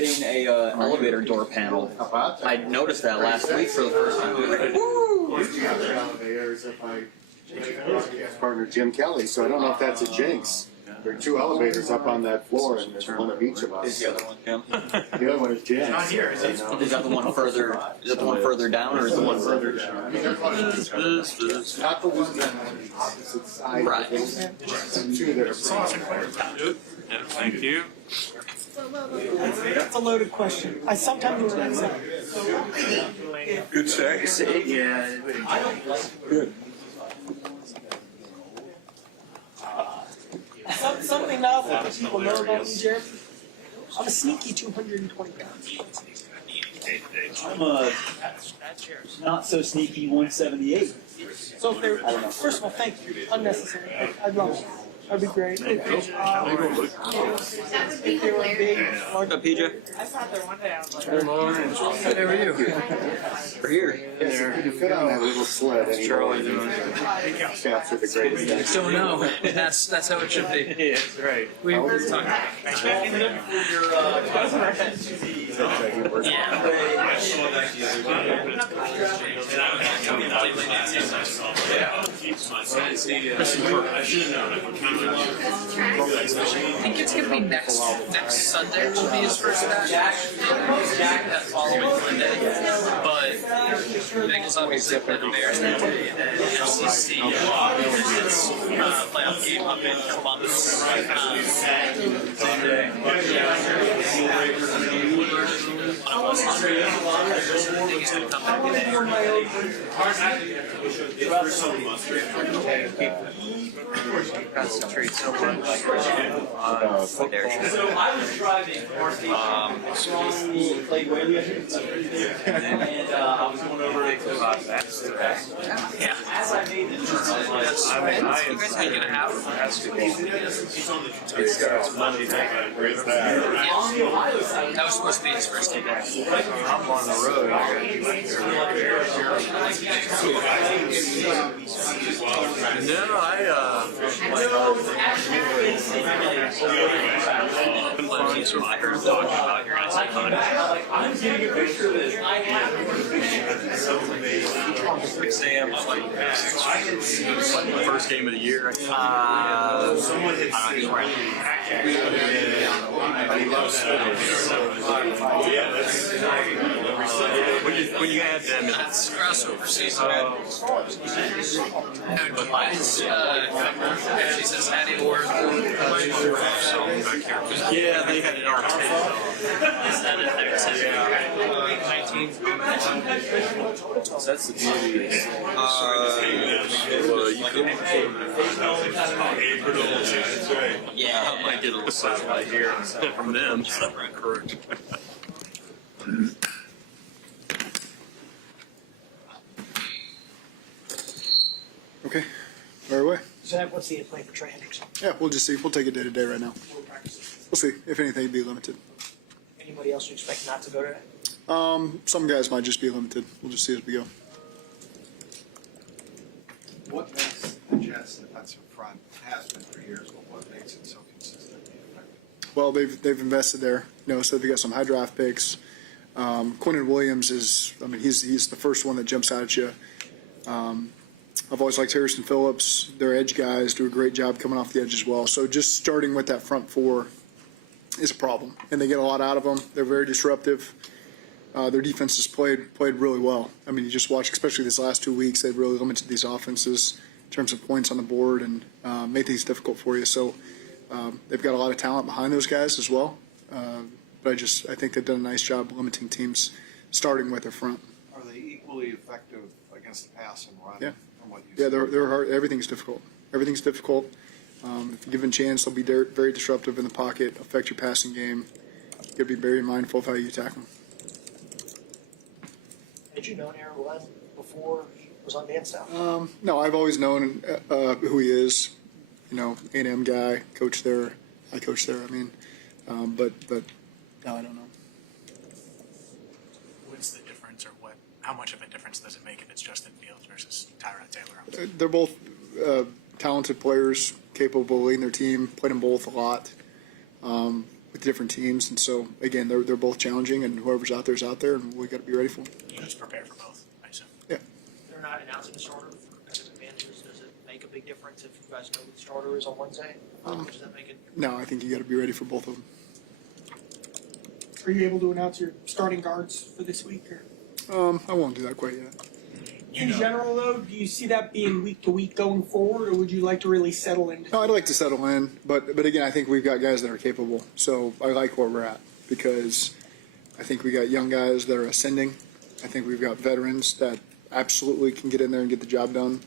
getting a elevator door panel. I noticed that last week for the first time. Partner Jim Kelly, so I don't know if that's a jinx. There are 2 elevators up on that floor, and there's one of each of us. Is the other one Jim? The other one is Jim. Not here, is it? Is that the one further? Is that the one further down, or is the one further down? I mean, not the one on the opposite side. Right. There's 2 that are. Thank you. That's a loaded question. I sometimes do that. Good say. Yeah. Good. Something novel that people know about me, Jared. I'm a sneaky 220 pounds. I'm a not so sneaky 178. So if they're, first of all, thank you. Unnecessary. I'd love it. That'd be great. If they were big, What's up, PJ? I sat there one day. I was like, How are you? We're here. You fit on that little sled anyway. Charlie doing? Cats are the greatest thing. So no, that's how it should be. Yeah, that's right. We were talking about I think it's gonna be next Sunday will be his first match. That following Monday. But Bengals obviously play the Bears that day, and then FCC playoff game up in Columbus Sunday. Concentrate so much on football. So I was driving played Whaley, and I was going over to Yeah. as I made the turn, I was like, You guys make it a half? on the Ohio side, That was supposed to be his first game back. I'm on the road. No, I'm getting a picture of this. I have 6 a.m. It's like the first game of the year. When you add them, That's crossover season. Actually, Cincinnati or yeah, they had it on tape. is that in there too? 19. That's the beauty. Yeah. I might get a little sunlight here from them. Correct. Okay, right away. Zach, what's the plan for Trey Hendrickson? Yeah, we'll just see. We'll take it day to day right now. We'll practice. We'll see. If anything, it'd be limited. Anybody else you expect not to go today? Some guys might just be limited. We'll just see as we go. What makes the Jets' defensive front has been for years, but what makes it so consistently effective? Well, they've invested there. So they got some high draft picks. Quinnen Williams is. I mean, he's the first one that jumps out at you. I've always liked Harrison Phillips. Their edge guys do a great job coming off the edge as well. So just starting with that front four is a problem, and they get a lot out of them. They're very disruptive. Their defense has played really well. I mean, you just watch, especially these last 2 weeks, they've really limited these offenses in terms of points on the board and made things difficult for you. So they've got a lot of talent behind those guys as well. But I think they've done a nice job limiting teams, starting with their front. Are they equally effective against the pass and run? Yeah. From what you Yeah, see? they're hard. Everything's difficult. Everything's difficult. If you give them a chance, they'll be very disruptive in the pocket, affect your passing game. You got to be very mindful of how you attack them. Had you known Aaron Glenn before he was on Dan's staff? No, I've always known who he is. A&M guy, coach there. I coach there. I mean, but no, I don't know. What's the difference, or how much of a difference does it make if it's Justin Fields versus Tyrod Taylor? They're both talented players, capable of leading their team. Played them both a lot. with different teams. And so, again, they're both challenging, and whoever's out there is out there, and we got to be ready for them. You just prepare for both, I assume. Yeah. They're not announcing the starter for competitive advantages. Does it make a big difference if you guys know who the starter is on Wednesday? Does that make it? No, I think you got to be ready for both of them. Are you able to announce your starting guards for this week? Or? I won't do that quite yet. In general, though, do you see that being week to week going forward, or would you like to really settle in? No, I'd like to settle in, but again, I think we've got guys that are capable. So I like where we're at because I think we got young guys that are ascending. I think we've got veterans that absolutely can get in there and get the job done.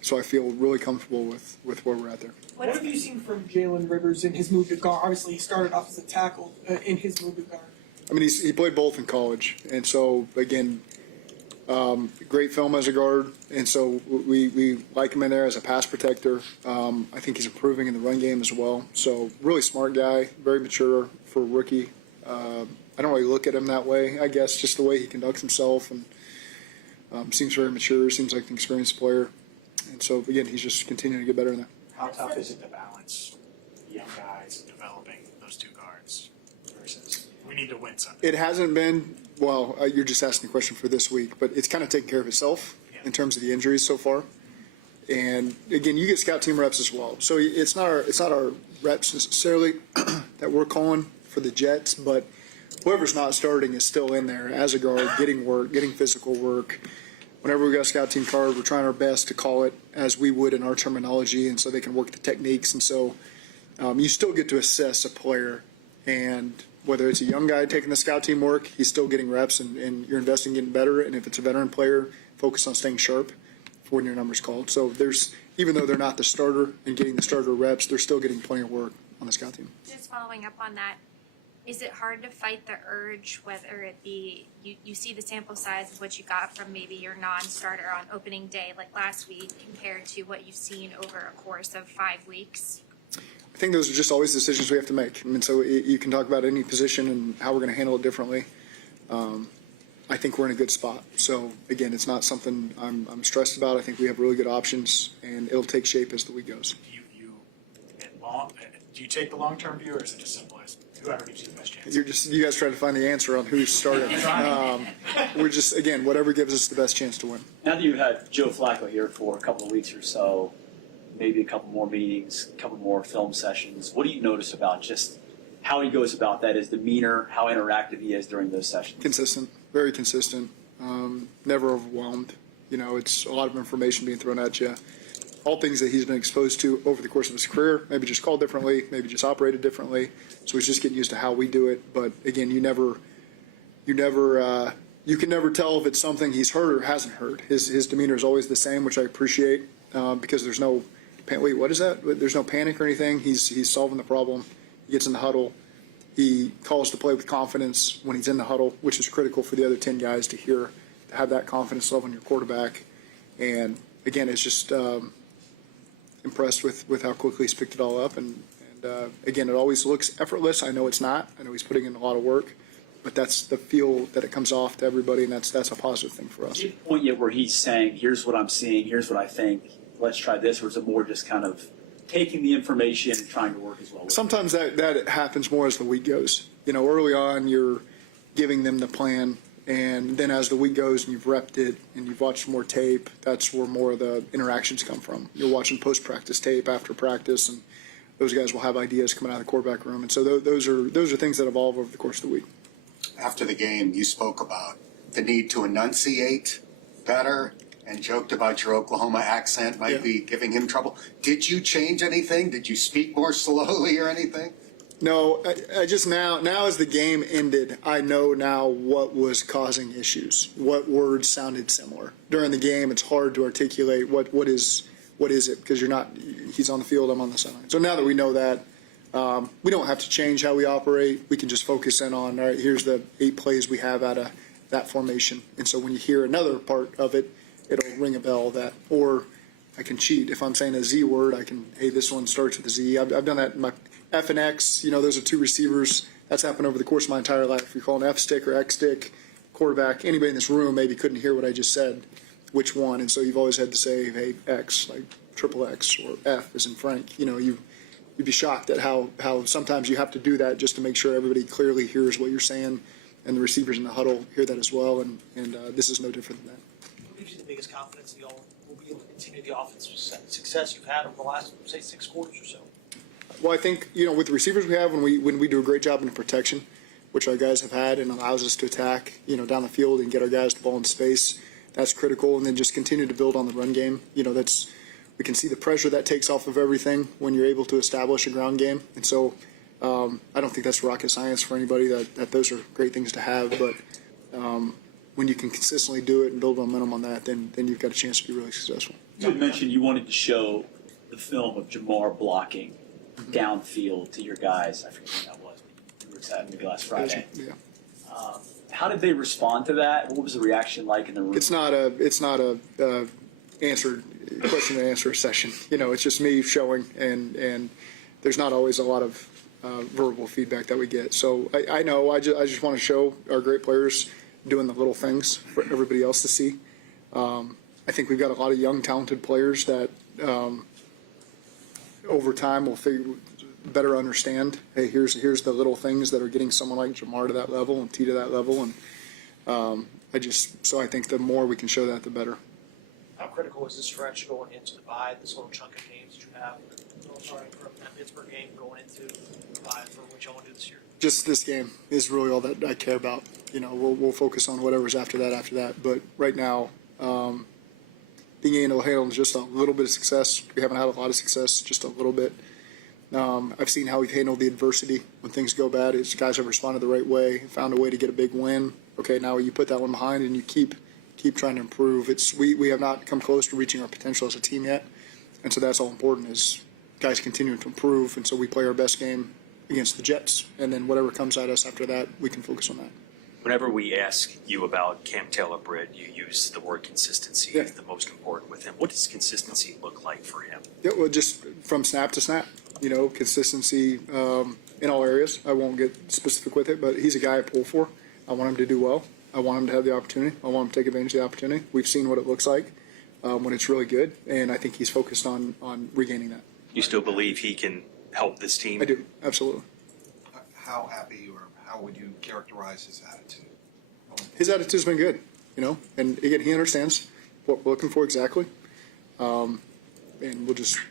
So I feel really comfortable with where we're at there. What have you seen from Jalen Rivers in his move to guard? Obviously, he started off as a tackle in his move to guard. I mean, he played both in college, and so again, great film as a guard, and so we like him in there as a pass protector. I think he's improving in the run game as well. So really smart guy, very mature for a rookie. I don't really look at him that way. I guess just the way he conducts himself and seems very mature. Seems like an experienced player, and so again, he's just continuing to get better in that. How tough is it to balance young guys developing those two guards versus we need to win Sunday? It hasn't been, well, you're just asking the question for this week, but it's kind of taken care of itself in terms of the injuries so far. And again, you get scout team reps as well. So it's not our reps necessarily that we're calling for the Jets, but whoever's not starting is still in there as a guard, getting work, getting physical work. Whenever we got a scout team card, we're trying our best to call it as we would in our terminology, and so they can work the techniques. And so you still get to assess a player, and whether it's a young guy taking the scout team work, he's still getting reps, and you're investing in getting better. And if it's a veteran player, focus on staying sharp for when your number's called. So there's, even though they're not the starter and getting the starter reps, they're still getting plenty of work on the scout team. Just following up on that, is it hard to fight the urge, whether it be you see the sample size of what you got from maybe your non-starter on opening day like last week compared to what you've seen over a course of 5 weeks? I think those are just always decisions we have to make. I mean, so you can talk about any position and how we're going to handle it differently. I think we're in a good spot. So again, it's not something I'm stressed about. I think we have really good options, and it'll take shape as the week goes. Do you take the long-term view, or is it just simple as whoever gives you the best chance? You guys try to find the answer on who's starting. We're just, again, whatever gives us the best chance to win. Now that you've had Joe Flacco here for a couple of weeks or so, maybe a couple more meetings, a couple more film sessions, what do you notice about just how he goes about that, his demeanor, how interactive he is during those sessions? Consistent, very consistent, never overwhelmed. You know, it's a lot of information being thrown at you. All things that he's been exposed to over the course of his career, maybe just called differently, maybe just operated differently. So he's just getting used to how we do it. But again, you can never tell if it's something he's heard or hasn't heard. His demeanor is always the same, which I appreciate, because there's no, wait, what is that? There's no panic or anything. He's solving the problem. He gets in the huddle. He calls to play with confidence when he's in the huddle, which is critical for the other 10 guys to hear, to have that confidence level in your quarterback. And again, it's just impressed with how quickly he's picked it all up. And again, it always looks effortless. I know it's not. I know he's putting in a lot of work, but that's the feel that it comes off to everybody, and that's a positive thing for us. Is there a point yet where he's saying, here's what I'm seeing, here's what I think, let's try this, or is it more just kind of taking the information and trying to work as well with Sometimes that happens more as the week goes. You know, early on you're giving them the plan, and then as the week goes and you've repped it and you've watched more tape, that's where more of the interactions come from. You're watching post-practice tape after practice, and those guys will have ideas coming out of the quarterback room. And so those are things that evolve over the course of the week. After the game, you spoke about the need to enunciate better and joked about your Oklahoma accent might be giving him trouble. Did you change anything? Did you speak more slowly or anything? No, I just now as the game ended, I know now what was causing issues, what words sounded similar. During the game, it's hard to articulate what is it, because he's on the field, I'm on the sideline. So now that we know that, we don't have to change how we operate. We can just focus in on, all right, here's the 8 plays we have out of that formation. And so when you hear another part of it, it'll ring a bell that, or I can cheat. If I'm saying a Z word, I can, hey, this one starts with a Z. I've done that in my F and X. You know, those are 2 receivers. That's happened over the course of my entire life. If you call an F stick or X stick, quarterback, anybody in this room maybe couldn't hear what I just said, which one. And so you've always had to say, hey, X, like triple X, or F as in Frank. You know, you you'd be shocked at how sometimes you have to do that just to make sure everybody clearly hears what you're saying, and the receivers in the huddle hear that as well. And this is no different than that. What gives you the biggest confidence that y'all will be able to continue the offensive success you've had over the last, say, 6 quarters or so? Well, I think, with the receivers we have, when we do a great job in protection, which our guys have had, and allows us to attack, down the field and get our guys the ball in space, that's critical. And then just continue to build on the run game. We can see the pressure that takes off of everything when you're able to establish a ground game. And so I don't think that's rocket science for anybody, that those are great things to have. But when you can consistently do it and build momentum on that, then you've got a chance to be really successful. You had mentioned you wanted to show the film of Jamar blocking downfield to your guys. I forget when that was. You were excited maybe last Friday. Yeah. How did they respond to that? What was the reaction like in the room? It's not a question and answer session. It's just me showing, and there's not always a lot of verbal feedback that we get. So I know I just want to show our great players doing the little things for everybody else to see. I think we've got a lot of young, talented players that over time will better understand, hey, here's the little things that are getting someone like Jamar to that level and T to that level. And I think the more we can show that, the better. How critical is this stretch going into the bye, this little chunk of games that you have, starting from that Pittsburgh game going into the bye for what y'all want to do this year? Just this game is really all that I care about. We'll focus on whatever's after that. But right now, being able to handle just a little bit of success. We haven't had a lot of success, just a little bit. I've seen how we've handled the adversity when things go bad. Guys have responded the right way, found a way to get a big win. Okay, now you put that one behind and you keep trying to improve. We have not come close to reaching our potential as a team yet, and so that's all important is guys continuing to improve. And so we play our best game against the Jets, and then whatever comes at us after that, we can focus on that. Whenever we ask you about Taylor-Britt, you use the word consistency as the most important with him. What does consistency look like for him? Yeah, well, just from snap to snap, consistency in all areas. I won't get specific with it, but he's a guy I pull for. I want him to do well. I want him to have the opportunity. I want him to take advantage of the opportunity. We've seen what it looks like when it's really good, and I think he's focused on regaining that. You still believe he can help this team? I do, absolutely. How happy or how would you characterize his attitude? His attitude's been good, and again, he understands what we're looking for exactly. And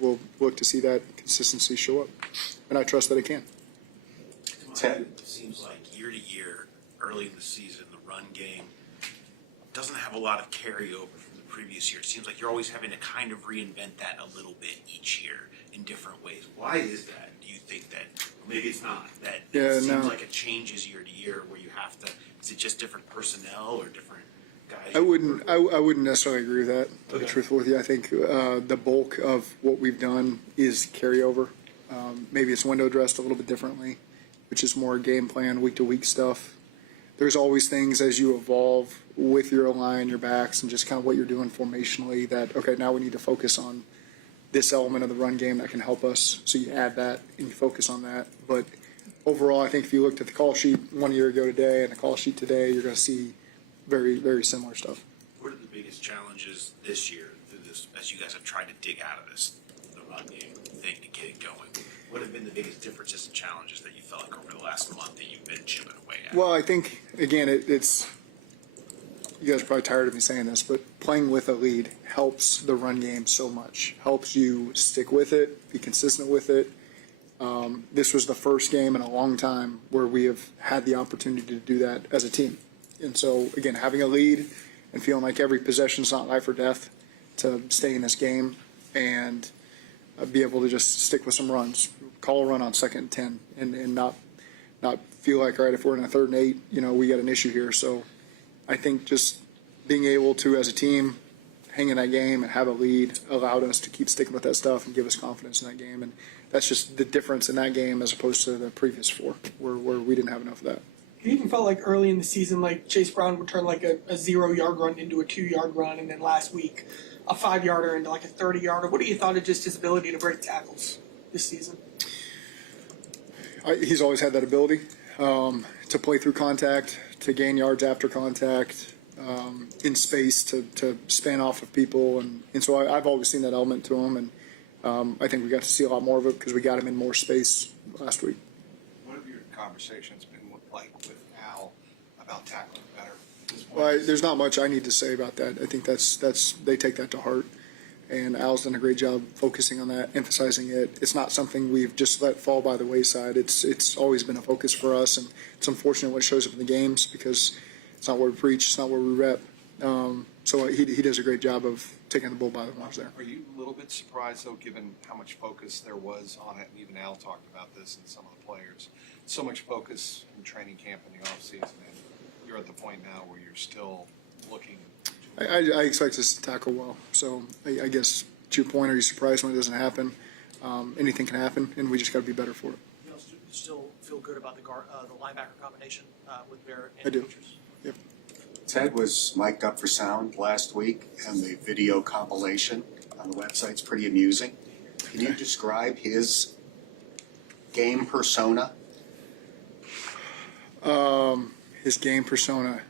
we'll look to see that consistency show up, and I trust that it can. It seems like year to year, early in the season, the run game doesn't have a lot of carryover from the previous year. It seems like you're always having to kind of reinvent that a little bit each year in different ways. Why is that? Do you think that, or maybe it's not, that it seems like it changes year to year where you have to, is it just different personnel or different guys? I wouldn't necessarily agree with that, to be truthful with you. I think the bulk of what we've done is carryover. Maybe it's window dressed a little bit differently, which is more game plan, week-to-week stuff. There's always things as you evolve with your line, your backs, and just kind of what you're doing formationally that, okay, now we need to focus on this element of the run game that can help us. So you add that and you focus on that. But overall, I think if you looked at the call sheet 1 year ago today and the call sheet today, you're going to see very, very similar stuff. What are the biggest challenges this year through this, as you guys have tried to dig out of this, the run game thing to get it going? What have been the biggest differences and challenges that you felt like over the last month that you've been chipping away at? Well, I think, again, it's you guys are probably tired of me saying this, but playing with a lead helps the run game so much. Helps you stick with it, be consistent with it. This was the first game in a long time where we have had the opportunity to do that as a team. And so, again, having a lead and feeling like every possession is not life or death to stay in this game and be able to just stick with some runs, call a run on 2nd and 10, and not feel like, all right, if we're in a 3rd and 8, we got an issue here. So I think just being able to, as a team, hang in that game and have a lead allowed us to keep sticking with that stuff and give us confidence in that game. And that's just the difference in that game as opposed to the previous 4, where we didn't have enough of that. It even felt like early in the season, like Chase Brown would turn like a 0-yard run into a 2-yard run, and then last week a 5-yarder into like a 30-yarder. What do you thought of just his ability to break tackles this season? He's always had that ability to play through contact, to gain yards after contact, in space, to span off of people. And so I've always seen that element to him. And I think we got to see a lot more of it because we got him in more space last week. What have your conversations been like with Al about tackling better? Well, there's not much I need to say about that. I think that's they take that to heart, and Al's done a great job focusing on that, emphasizing it. It's not something we've just let fall by the wayside. It's always been a focus for us, and it's unfortunate when it shows up in the games because it's not where we preach, it's not where we rep. So he does a great job of taking the bull by the horns there. Are you a little bit surprised, though, given how much focus there was on it? And even Al talked about this and some of the players. So much focus in training camp in the offseason, and you're at the point now where you're still looking. I expect us to tackle well. So I guess to your point, are you surprised when it doesn't happen? Anything can happen, and we just got to be better for it. You still feel good about the linebacker combination with Barrett and I do. Features? Yep. Ted was mic'd up for sound last week, and the video compilation on the website's pretty amusing. Can you describe his game persona? His game persona.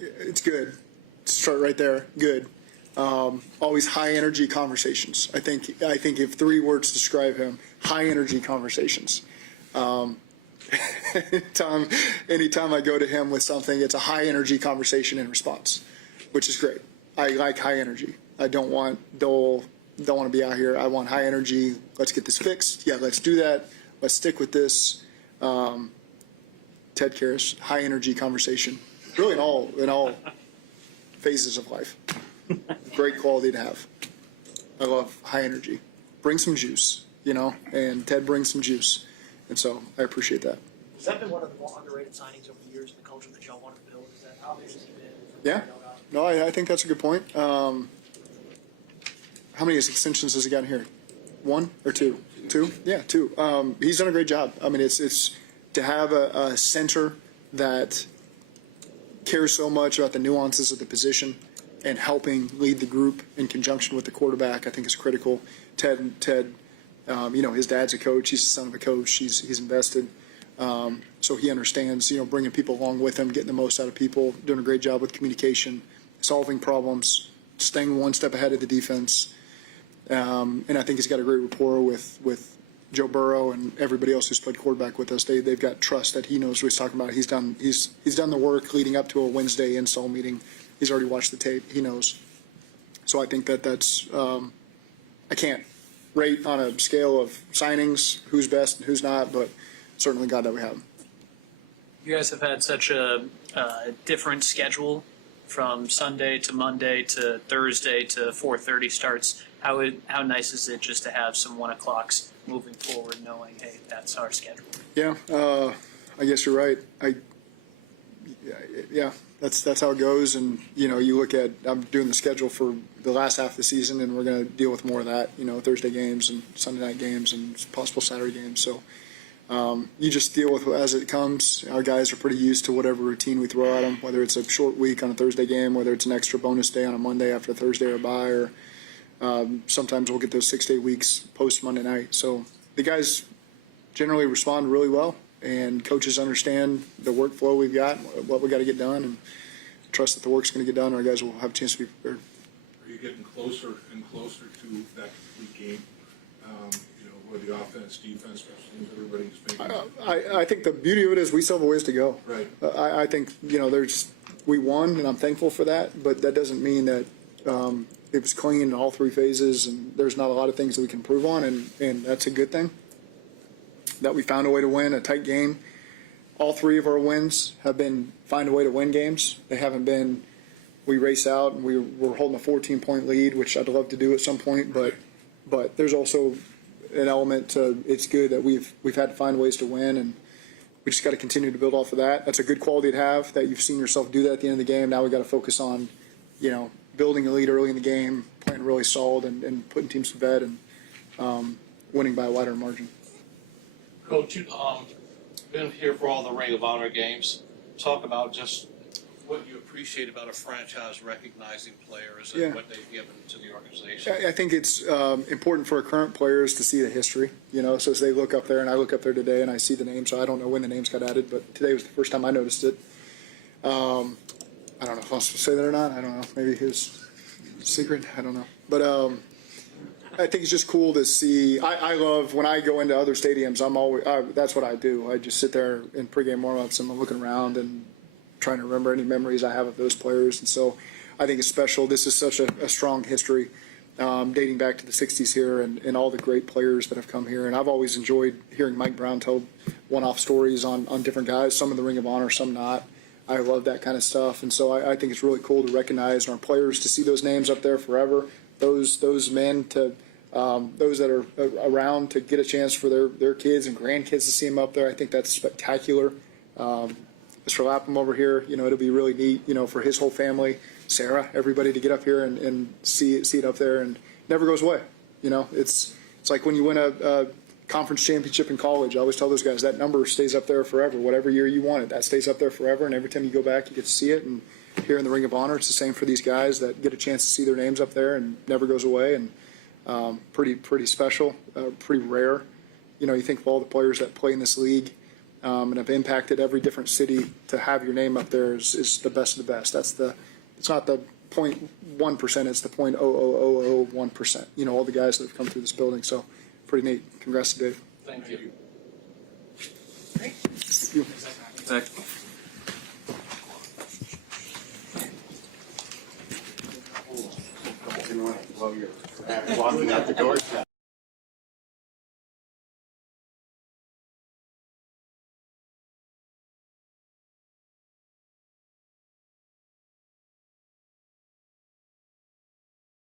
It's good. Start right there. Good. Always high energy conversations. I think if 3 words describe him, high energy conversations. Anytime I go to him with something, it's a high energy conversation in response, which is great. I like high energy. I don't want dull, don't want to be out here. I want high energy. Let's get this fixed. Yeah, let's do that. Let's stick with this. Ted Karras, high energy conversation. Really in all phases of life. Great quality to have. I love high energy. Bring some juice, and Ted brings some juice. And so I appreciate that. Has that been one of the more underrated signings over the years in the culture that y'all wanted to build? Is that how big has he been? Yeah. No, I think that's a good point. How many extensions has he gotten here? 1 or 2? 2? Yeah, 2. He's done a great job. I mean, it's to have a center that cares so much about the nuances of the position and helping lead the group in conjunction with the quarterback, I think is critical. Ted, his dad's a coach. He's the son of a coach. He's invested. So he understands, bringing people along with him, getting the most out of people, doing a great job with communication, solving problems, staying one step ahead of the defense. And I think he's got a great rapport with Joe Burrow and everybody else who's played quarterback with us. They've got trust that he knows what he's talking about. He's done the work leading up to a Wednesday install meeting. He's already watched the tape. He knows. So I think that's I can't rate on a scale of signings who's best and who's not, but certainly glad that we have him. You guys have had such a different schedule from Sunday to Monday to Thursday to 4:30 starts. How nice is it just to have some 1 o'clocks moving forward, knowing, hey, that's our schedule? Yeah, I guess you're right. That's how it goes. And you look at, I'm doing the schedule for the last half of the season, and we're going to deal with more of that. Thursday games and Sunday night games and possible Saturday games. So you just deal with it as it comes. Our guys are pretty used to whatever routine we throw at them, whether it's a short week on a Thursday game, whether it's an extra bonus day on a Monday after a Thursday or a bye, or sometimes we'll get those 6 to 8 weeks post Monday night. So the guys generally respond really well, and coaches understand the workflow we've got, what we got to get done, and trust that the work's going to get done. Our guys will have a chance to be prepared. Are you getting closer and closer to that complete game? Where the offense, defense, special teams, everybody's making. I think the beauty of it is we still have a ways to go. Right. I think we won, and I'm thankful for that. But that doesn't mean that it was clean in all 3 phases, and there's not a lot of things that we can improve on, and that's a good thing. That we found a way to win a tight game. All 3 of our wins have been find a way to win games. They haven't been we race out and we're holding a 14-point lead, which I'd love to do at some point. But there's also an element to it's good that we've had to find ways to win, and we just got to continue to build off of that. That's a good quality to have, that you've seen yourself do that at the end of the game. Now we got to focus on, building a lead early in the game, playing really solid, and putting teams to bed, and winning by a wider margin. Coach, you've been here for all the Ring of Honor games. Talk about just what you appreciate about a franchise recognizing players and what they've given to the organization. I think it's important for our current players to see the history, so as they look up there, and I look up there today and I see the names, so I don't know when the names got added, but today was the first time I noticed it. I don't know if I'm supposed to say that or not. I don't know. Maybe his secret? I don't know. But I think it's just cool to see. I love when I go into other stadiums. I'm always that's what I do. I just sit there in pregame warmups and I'm looking around and trying to remember any memories I have of those players. And so I think it's special. This is such a strong history dating back to the 60s here and all the great players that have come here. And I've always enjoyed hearing Mike Brown tell one-off stories on different guys, some in the Ring of Honor, some not. I love that kind of stuff. And so I think it's really cool to recognize our players, to see those names up there forever, those men, to those that are around, to get a chance for their kids and grandkids to see them up there. I think that's spectacular. Mr. Lapham over here, it'll be really neat, for his whole family, Sarah, everybody to get up here and see it up there, and it never goes away. It's like when you win a conference championship in college. I always tell those guys that number stays up there forever. Whatever year you won it, that stays up there forever, and every time you go back, you get to see it. And here in the Ring of Honor, it's the same for these guys that get a chance to see their names up there and never goes away, and pretty special, pretty rare. You think of all the players that play in this league and have impacted every different city. To have your name up there is the best of the best. It's not the 0.1%, it's the 0.00001%. All the guys that have come through this building. So pretty neat. Congrats to Dave. Thank you. Thank you. Zach. While you're walking out the door.